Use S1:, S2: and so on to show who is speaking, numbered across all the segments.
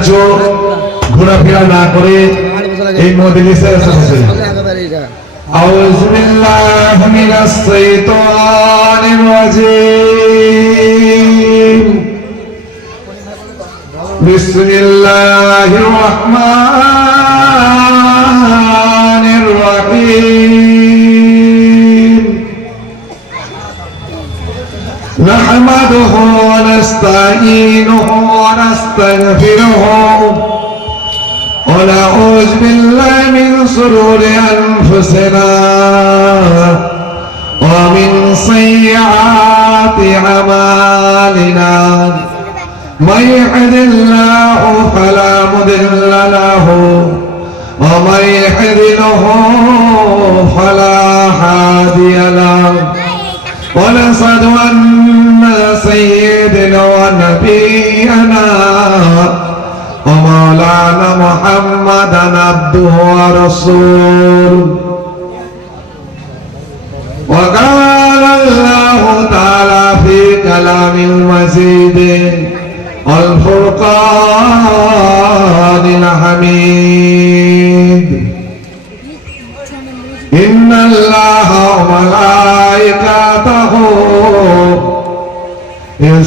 S1: যাচ্ছ ঘোরাফেরা না করে এই মজলিসের আশেপাশে أعوذ بالله من الشيطان الرجيم بسم الله الرحمن الرحيم نحمده ونستعينه ونستغفره. ونعوذ بالله من شرور أنفسنا ومن سيئات أعمالنا. من يهد الله فلا مضل له ومن يضلله فلا هادي له. ونشهد أن سيدنا ونبينا ومولانا محمدا عبده ورسوله وقال الله تعالى في كلام المزيد الفرقان الحميد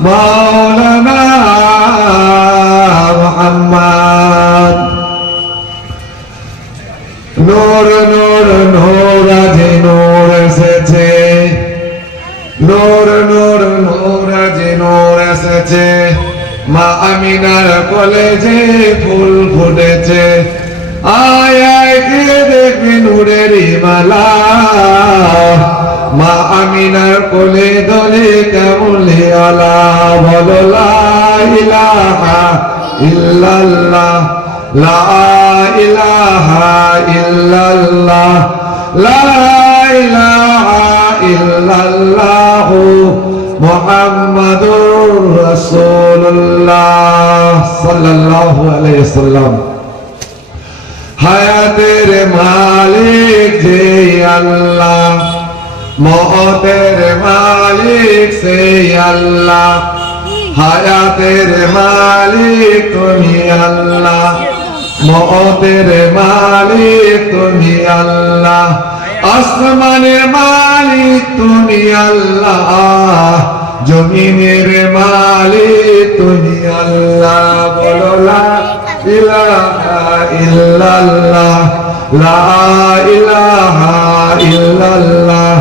S1: مولانا محمد নূর নূর নূর আজি নূর এসেছে নূর নূর নূর আজি নূর এসেছে মা আমিনার কলেজে ফুল ফুটেছে আয় আয় কে দেখবি নূরের মালা। মা আমিনার কোলে দলে কেমলে আলা? বলো ইলাহা ইল্লাল্লাহ। লা ইলাহা হায়াতের মালিক যে আল্লাহ, মহতের মালিক সে আল্লাহ। হায়াতের মালিক তুমি আল্লাহ, মহতের মালিক তুমি আল্লাহ। আসমানের মালিক তুমি আল্লাহ, জমিনের মালিক তুমি আল্লাহ। বলো ইল্লাল্লাহ, লা ইলাহা ইল্লাল্লাহ,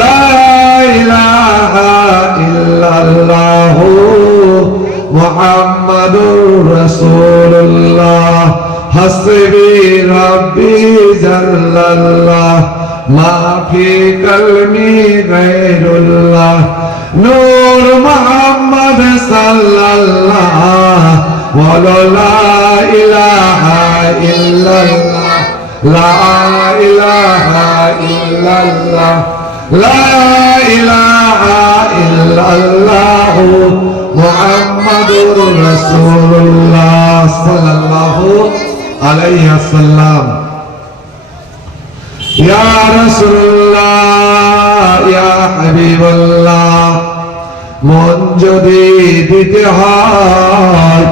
S1: লা ইলাহা ইল্লাল্লাহ মুহাম্মাদুর রাসূলুল্লাহ, হাসবি রাব্বি জাল্লাল্লাহ, মা ফি কলমি গায়রুল্লাহ, নূর মুহাম্মদ সাল্লাল্লাহ, বলো লা ইলাহা ইল্লাল্লাহ লা ইলাহা ইল্লাল্লাহ লা ইলাহা ইল্লাল্লাহ মুহাম্মাদুর রাসূলুল্লাহ সাল্লাল্লাহু আলাইহি ওয়াসাল্লাম ইয়া রাসূলুল্লাহ ইয়া হাবিবাল্লাহ মন যদি দিতে হয়,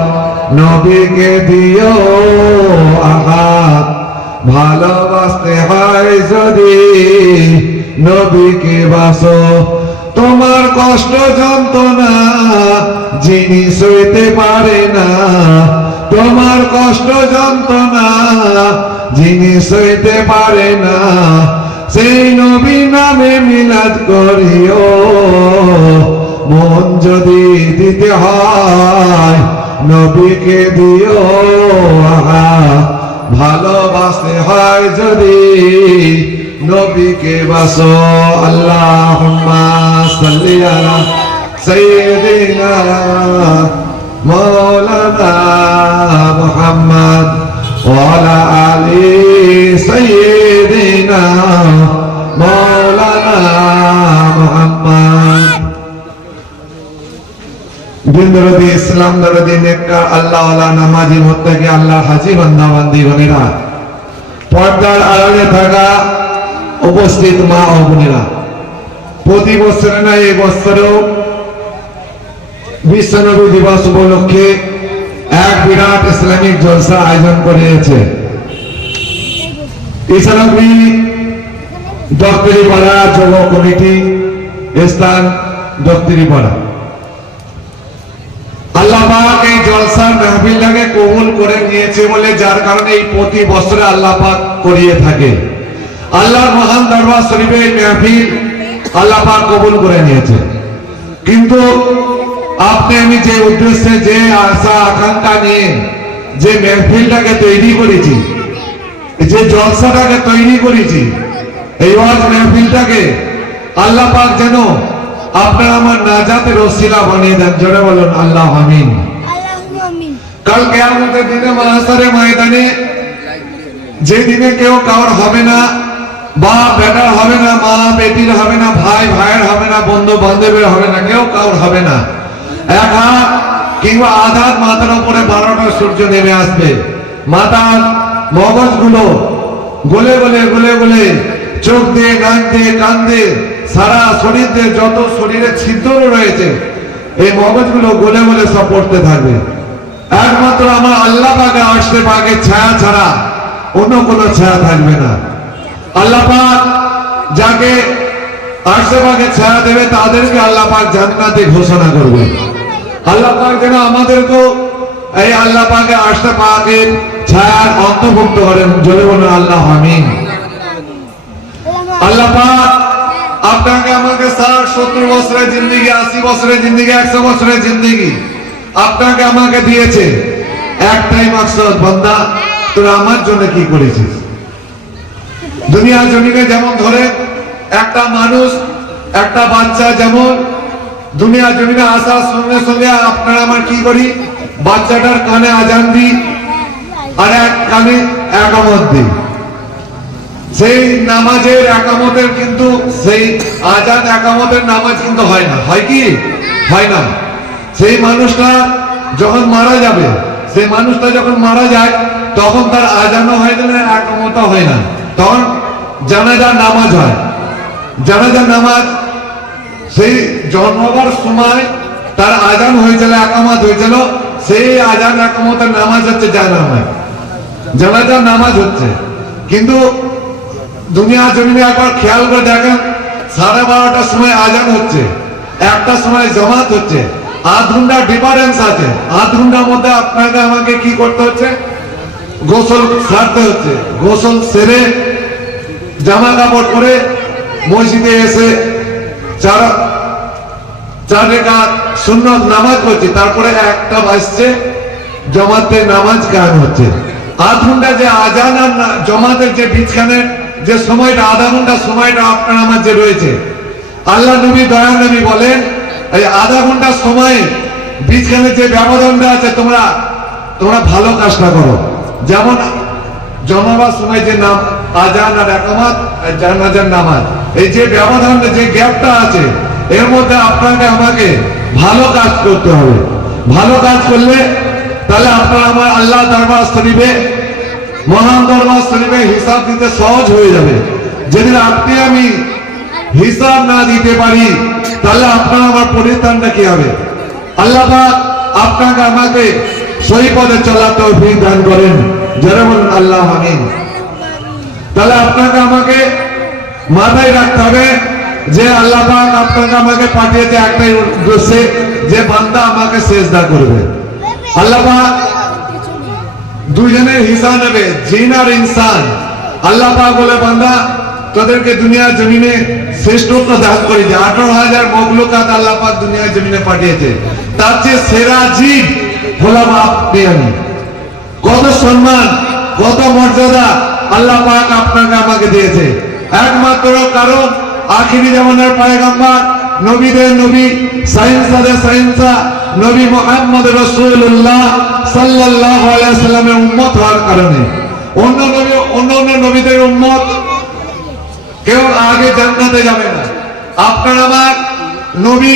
S1: নবীকে দিও ভালোবাসতে হয় যদি নবীকে বাসো। তোমার কষ্ট যন্ত্রণা যিনি সইতে পারে না। তোমার কষ্ট যন্ত্রণা যিনি সইতে পারে না। সেই নবী নামে মিলাদ করিও। মন যদি দিতে হয় নবীকে দিও আহা। ভালোবাসতে হয় যদি নবীকে বাসো। আল্লাহ সৈদিনা মৌলানা মোহাম্মদ ওলা আলী সৈদিনা মৌলানা মোহাম্মদ। দিন ইসলাম দরদি আল্লাহ নামাজি আল্লাহ হাজি বান্দা বান্দি পর্দার আড়ালে থাকা উপস্থিত মা ও প্রতি বছরে না এই বছরেও বিশ্বনবী দিবস উপলক্ষে এক বিরাট ইসলামিক জলসা আয়োজন করিয়েছে ইসলামী দপ্তরি পাড়া যুব কমিটি স্থান দপ্তরি পাড়া আল্লাহ পাক এই কবুল করে নিয়েছে বলে, যার কারণে এই প্রতি বছরে করিয়ে থাকে। আল্লাহর দরবার শরীফে এই মেহফিল কবুল করে নিয়েছে। কিন্তু আপনি আমি যে উদ্দেশ্যে, যে আশা, আকাঙ্ক্ষা নিয়ে যে মেহফিলটাকে তৈরি করেছি, যে জলসাটাকে তৈরি করেছি মেহফিলটাকে আল্লাহ পাক যেন আপনার আমার নাজাতের রসিলা বানিয়ে দেন জোরে বলুন আল্লাহ আমিন। কাল কেয়ামতের দিনে মহাসারে ময়দানে যে দিনে কেউ কারোর হবে না বা বেটার হবে না মা বেটির হবে না ভাই ভাইয়ের হবে না বন্ধু বান্ধবের হবে না কেউ কারোর হবে না। এক হাত কিংবা আধার মাথার উপরে বারোটা সূর্য নেমে আসবে। মাথার মগজগুলো গলে গলে গলে গলে চোখ দিয়ে নাক দিয়ে, কান দিয়ে, সারা শরীর দিয়ে যত শরীরে ছিদ্র রয়েছে, এই মগজগুলো গলে গলে সব পড়তে থাকবে। একমাত্র আমার আল্লাহ পাকে আসতে পাকে ছায়া ছাড়া অন্য কোনো ছায়া থাকবে না। আল্লাহ পাক যাকে আসতে পাকে ছায়া দেবে, তাদেরকে আল্লাহ পাক জান্নাতে ঘোষণা করবে। আল্লাহ পাক যেন আমাদেরকেও এই আল্লাহ পাকে আসতে পাকে ছায়ার অন্তর্ভুক্ত করেন। জলে বলুন, আল্লাহ আমিন। আল্লাহ আপনাকে আমাকে ষাট সত্তর বছরের জিন্দিগি, আশি বছরের জিন্দিগি, একশো বছরের জিন্দিগি আপনাকে আমাকে দিয়েছে। একটাই মাকসদ, বান্দা, তোরা আমার জন্য কি করেছিস? দুনিয়া জমিনে যেমন ধরে, একটা মানুষ, একটা বাচ্চা যেমন দুনিয়া জমিনে আসার সঙ্গে সঙ্গে আপনারা আমার কি করি? বাচ্চাটার কানে আজান দিই, আর এক কানে একামত দিই। সেই নামাজের একামতের কিন্তু সেই আজান একামতের নামাজ কিন্তু হয় না। হয় কি? হয় না। সেই মানুষটা যখন মারা যাবে সেই মানুষটা যখন মারা যায়, তখন তার আজানও হয় না, একামতও হয় না। তখন জানাজার নামাজ হয়। জানাজার নামাজ, সেই জন্মবার সময় তার আজান হয়েছিল, একামত হয়েছিল, সেই আজান, একামতের নামাজ হচ্ছে জানা জানামাজ জানাজার নামাজ হচ্ছে। কিন্তু দুনিয়া জমিনে একবার খেয়াল করে দেখেন, সাড়ে বারোটার সময় আজান হচ্ছে একটা সময় জমাত হচ্ছে, আধ ঘণ্টার ডিফারেন্স আছে, আধ ঘণ্টার মধ্যে আপনাকে আমাকে কি করতে হচ্ছে? গোসল সারতে হচ্ছে, গোসল সেরে জামা কাপড় পরে মসজিদে এসে চার চার রেখাত শূন্য নামাজ পড়ছে, তারপরে একটা বাজছে, জমাতে নামাজ কায়ম হচ্ছে। আধ ঘণ্টা যে আজান আর জমাতের যে বীজখানের যে সময়টা, আধা ঘণ্টা সময়টা আপনার আমার যে রয়েছে। আল্লাহ নবী দয়া নবী বলেন, এই আধা ঘণ্টা সময় বীজখানের যে ব্যবধানটা আছে, তোমরা তোমরা ভালো কাজটা করো। যেমন জমাবার সময় যে নাম, আজান আর একামাত জানাজার নামাজ, এই যে ব্যবধান, যে গ্যাপটা আছে, এর মধ্যে আপনাকে আমাকে ভালো কাজ করতে হবে। ভালো কাজ করলে তাহলে আপনার আমার আল্লাহ দরবার শরীফে মহান দরবার শরীফে হিসাব দিতে সহজ হয়ে যাবে। যেদিন আপনি আমি হিসাব না দিতে পারি, তাহলে আপনার আমার পরিত্রাণটা কি হবে? আল্লাহ আপনাকে আমাকে সহি পথে চলার তৌফিক দান করেন। বলেন, আল্লাহ, আমিন। তাহলে আপনাকে আমাকে মাথায় রাখতে হবে যে আল্লাহ আপনাকে আমাকে পাঠিয়েছে একটাই উদ্দেশ্যে, যে বান্দা আমাকে সেজদা করবে। আল্লাহ দুইজনের হিসাব নেবে, জিন আর ইনসান। আল্লাহ বলে, বান্দা, তাদেরকে দুনিয়ার জমিনে শ্রেষ্ঠত্ব দান করেছে আঠারো হাজার মগলুকাত আল্লাহ পাক দুনিয়ার জমিনে পাঠিয়েছে। তার চেয়ে সেরা জীব হলাম আপনি আমি। কত সম্মান, কত মর্যাদা আল্লাহ পাক আপনাকে আমাকে দিয়েছে। একমাত্র কারণ, আখিরি জামানার পায়গাম্বার, নবীদের নবী, সাইন্সাদের সাইন্সা নবী মোহাম্মদ রসুল্লাহ সাল্লাহ সাল্লামের উম্মত হওয়ার কারণে। অন্য নবী, অন্য অন্য নবীদের উম্মত কেউ আগে জান্নাতে যাবে না। আপনার আমার নবী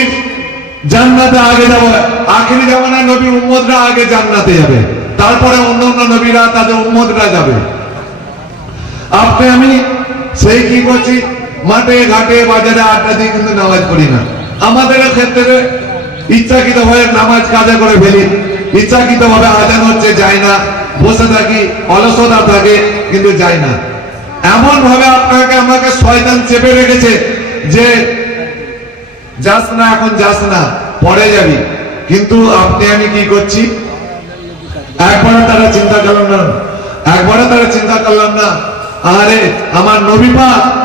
S1: জান্নাতে আগে যাবে, আখেরি জামানা নবী উম্মতরা আগে জান্নাতে যাবে। তারপরে অন্য অন্য নবীরা তাদের উম্মতরা যাবে। আপনি, আমি সেই কি করছি? মাঠে, ঘাটে, বাজারে আড্ডা দিয়ে কিন্তু নামাজ পড়ি না। আমাদের ক্ষেত্রে ইচ্ছাকৃত ভাবে নামাজ কাজে করে ফেলি। ইচ্ছাকৃত ভাবে আজান হচ্ছে যায় না। বসে থাকি, অলসতা থাকে, কিন্তু যায় না। এমন ভাবে আপনাকে আমাকে শয়তান চেপে রেখেছে যে, যাস না, এখন যাস না, পরে যাবি। কিন্তু আপনি আমি কি করছি? একবারে তারা চিন্তা করলাম না। একবারে তারা চিন্তা করলাম না। আরে, আমার নবী পাক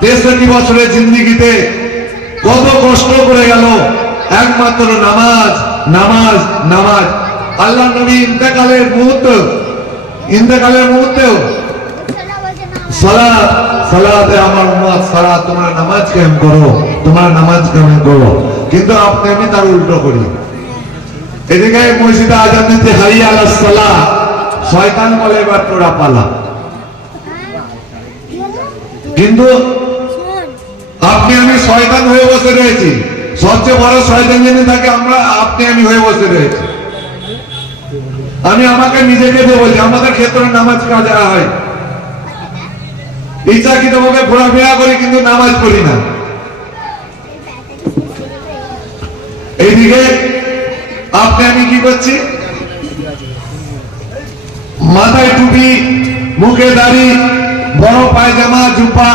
S1: তেষট্টি বছরের জিন্দিগিতে কত কষ্ট করে গেল। একমাত্র নামাজ নামাজ নামাজ। আল্লাহ নবী ইন্তেকালের মুহূর্ত। ইন্তেকালের মুহূর্তেও সালাত, সালাতে আমার উম্মত, সালাত, তোমরা নামাজ কায়েম করো, তোমরা নামাজ কায়েম করো। কিন্তু আপনি, আমি তার উল্টো করি। এদিকে মসজিদে আজান দিতে হাই আলা সালা শয়তান বলে এবার তোরা পালা। কিন্তু আপনি, আমি শয়তান হয়ে বসে রয়েছি। সবচেয়ে বড় শয়তান যিনি থাকে, আমরা আপনি, আমি হয়ে বসে রয়েছি। আমি আমাকে নিজেকে দিয়ে বলছি, আমাদের ক্ষেত্রে নামাজ কাজা হয়। ইচ্ছাকৃত ভাবে ঘোরাফেরা করি কিন্তু নামাজ পড়ি না? এইদিকে আপনি, আমি কি করছি? মাথায় টুপি, মুখে দাড়ি, বড় পায়জামা, জুপা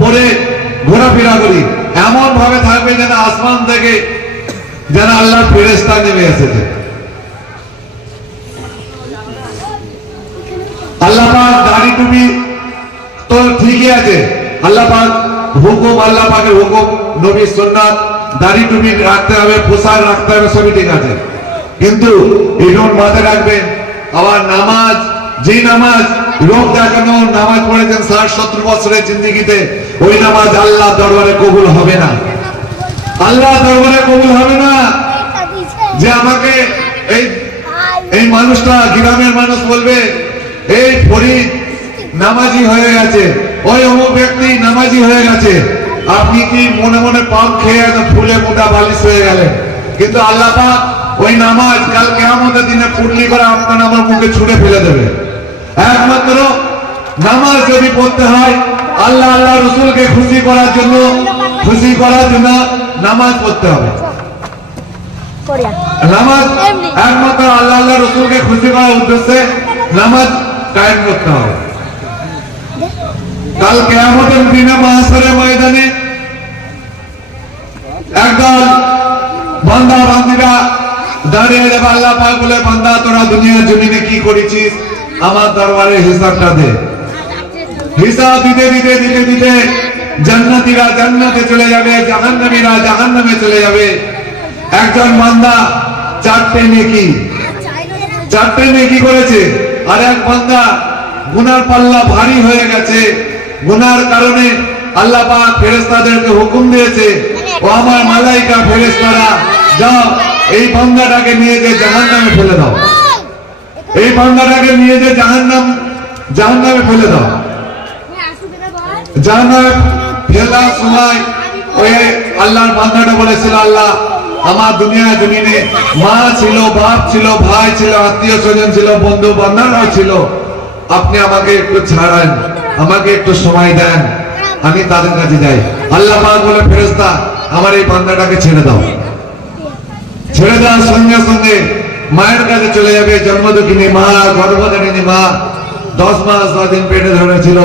S1: পরে ঘোরাফেরা করি। এমন ভাবে থাকবে যেন আসমান থেকে যেন আল্লাহ ফেরেস্তা নেমে এসেছে। আল্লাহ পাক দাড়ি টুপি তো ঠিকই আছে। আল্লাহ হুকুম আল্লাহ পাকের হুকুম নবী সুন্নাত, দাড়ি টুপি রাখতে হবে, পোশাক রাখতে হবে, সবই ঠিক আছে। কিন্তু এই মাথায় রাখবেন। আবার নামাজ যে নামাজ রোগ দেখানো নামাজ পড়েছেন ষাট, সত্তর বছরের জিন্দিগিতে, ওই নামাজ আল্লাহ দরবারে কবুল হবে না। আল্লাহ দরবারে কবুল হবে না। যে আমাকে এই এই মানুষটা গ্রামের মানুষ বলবে, এই ফরিদ নামাজি হয়ে গেছে। ওই অমুক ব্যক্তি নামাজি হয়ে গেছে। আপনি কি মনে মনে পাপ খেয়ে ফুলে মোটা বালিশ হয়ে গেলেন? কিন্তু আল্লাহ ওই নামাজ কাল কেমতের দিনে পুটলি করে আপনার আমার মুখে ছুড়ে ফেলে দেবে। একমাত্র নামাজ যদি পড়তে হয় আল্লাহ আল্লাহ রসুলকে খুশি করার জন্য খুশি করার জন্য নামাজ পড়তে হবে। নামাজ একমাত্র আল্লাহ আল্লাহ রসুলকে খুশি করার উদ্দেশ্যে নামাজ কায়েম করতে হবে। কাল কেয়ামতের দিনে মহাসরের ময়দানে একদল বান্দা বান্দিরা দাঁড়িয়ে যাবে আল্লাহ পাক বলে বান্দা তোরা দুনিয়ার জমিনে কি করেছিস? আমার দরবারে হিসাবটা দে। হিসাব দিতে দিতে দিতে দিতে জান্নাতীরা জান্নাতে চলে যাবে, জাহান্নামীরা জাহান্নামে চলে যাবে। একজন বান্দা চারটে নেকি। চারটে নেকি করেছে। আর এক বান্দা গুনার পাল্লা ভারী হয়ে গেছে। গুনার কারণে আল্লাহ পাক ফেরেশতাদেরকে হুকুম দিয়েছে, ও আমার মালাইকা ফেরেশতারা, যাও, এই বান্দাটাকে নিয়ে যে জাহান্নামে ফেলে দাও। এই বান্দাটাকে নিয়ে যে জাহান্নাম, জাহান্নামে ফেলে দাও। জাহান্নামে ফেলার সময় ওই আল্লাহর বান্দাটা বলেছিল, আল্লাহ, আমার দুনিয়া জমিনে মা ছিল, বাপ ছিল, ভাই ছিল, আত্মীয় স্বজন ছিল, বন্ধু বান্ধবরা ছিল। আপনি আমাকে একটু ছাড়েন, আমাকে একটু সময় দেন, আমি তাদের কাছে যাই। আল্লাহ পাক বলে, ফেরেশতা, আমার এই বান্দাটাকে ছেড়ে দাও। ছেড়ে দেওয়ার সঙ্গে সঙ্গে মায়ের কাছে চলে যাবে, জন্মদুঃখিনী মা, গর্ভধারিণী মা। দশ মাস দিন পেটে ধরেছিল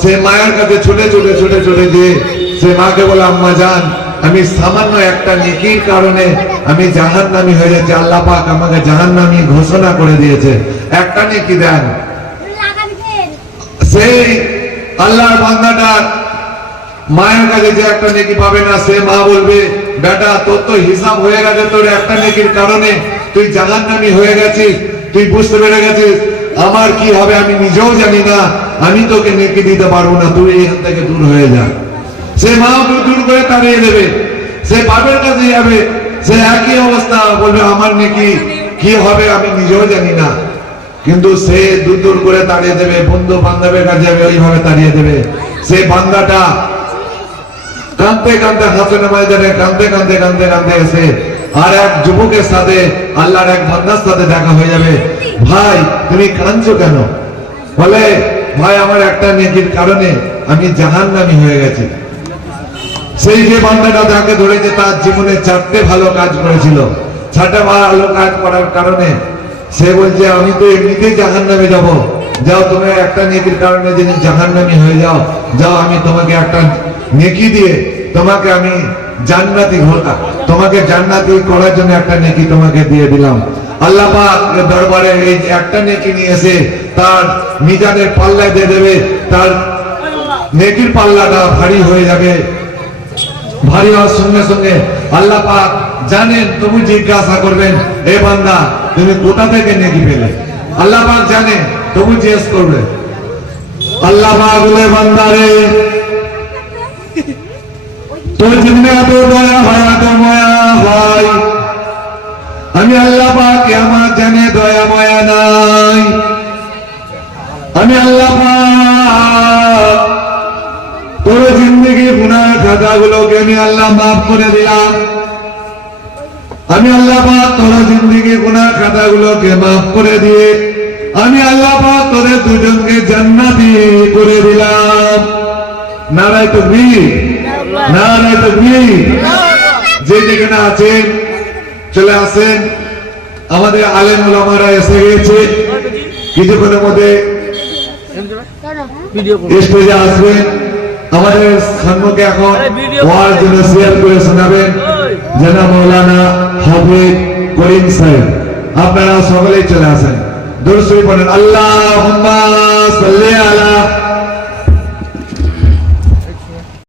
S1: সে মায়ের কাছে ছুটে ছুটে ছুটে ছুটে দিয়ে সে মাকে বলে, আম্মা যান, আমি সামান্য একটা নেকির কারণে আমি জাহান্নামী হয়ে যাচ্ছি। আল্লাহ পাক আমাকে জাহান্নামী ঘোষণা করে দিয়েছে। একটা নেকি দেন। সেই আল্লাহর বান্দাটার মায়ের কাছে যে একটা নেকি পাবে না, সে মা বলবে, বেটা, তোর তো হিসাব হয়ে গেছে তোর একটা নেকির কারণে। তুই জাহান্নামী হয়ে গেছিস, তুই বুঝতে পেরে গেছিস, আমার কি হবে আমি নিজেও জানি না, আমি তোকে নেকি দিতে পারব না, তুই এখান থেকে দূর হয়ে যা। সে মা ওকে দূর করে তাড়িয়ে দেবে, সে বাপের কাছে যাবে, সে একই অবস্থা, বলবে, আমার নাকি, কি হবে আমি নিজেও জানি না। কিন্তু সে দূর দূর করে তাড়িয়ে দেবে, বন্ধু বান্ধবের কাছে যাবে, ওইভাবে তাড়িয়ে দেবে। সেই বান্দাটা কাঁদতে কাঁদতে হাসনের ময়দানে কাঁদতে কাঁদতে কাঁদতে কাঁদতে এসে আর এক যুবকের সাথে আল্লাহর এক বান্দার সাথে দেখা হয়ে যাবে ভাই তুমি কাঁদছো কেন বলে ভাই আমার একটা নেকির কারণে আমি জাহান্নামী হয়ে গেছি সেই যে বান্দাটা তাকে ধরেছে তার জীবনে চারটে ভালো কাজ করেছিল চারটে ভালো কাজ করার কারণে সে বলছে আমি তো এমনিতেই জাহান নামে যাব যাও তুমি একটা নেকির কারণে যিনি জাহান নামি হয়ে যাও যাও আমি তোমাকে একটা নেকি দিয়ে তোমাকে আমি জান্নাতি ঘোরা তোমাকে জান্নাতি করার জন্য একটা নেকি তোমাকে দিয়ে দিলাম। আল্লাহ পাক দরবারে এই একটা নেকি নিয়ে এসে তার মিজানের পাল্লায় দিয়ে দেবে। তার নেকির পাল্লাটা ভারী হয়ে যাবে। ভারী হওয়ার সঙ্গে সঙ্গে আল্লাহ পাক জানেন তুমি জিজ্ঞাসা করবেন, এ বান্দা, তুমি কোথা থেকে নেকি পেলে? আল্লাহ পাক জানে, তুমি জিজ্ঞেস করবে। আল্লাহ পাক বলে বান্দারে আমি আল্লাহ পাক আমার জানে দয়া ময়া নাই। আমি আল্লাহ পাক তোর জিন্দগি গুনাহ খাতাগুলোকে আমি আল্লাহ মাফ করে দিলাম। আমি আল্লাহ পাক তোর জিন্দগি গুনাহ খাতাগুলোকে মাফ করে দিয়ে আমি আল্লাহ তোদের দুজনকে জান্নাতি করে দিলাম। নারায় তো নারায় তো যে যেখানে আছেন চলে আসেন। আমাদের আলেম ওলামারা এসে গেছে কিছুক্ষণের মধ্যে স্টেজে আসবেন। আমাদের সম্মুখে এখন ওয়ার জন্য শেয়ার করে শোনাবেন। জেনা মৌলানা হাফিজ করিম সাহেব। আপনারা সকলেই চলে আসেন। দর্শক বলেন আল্লাহ সাল্লি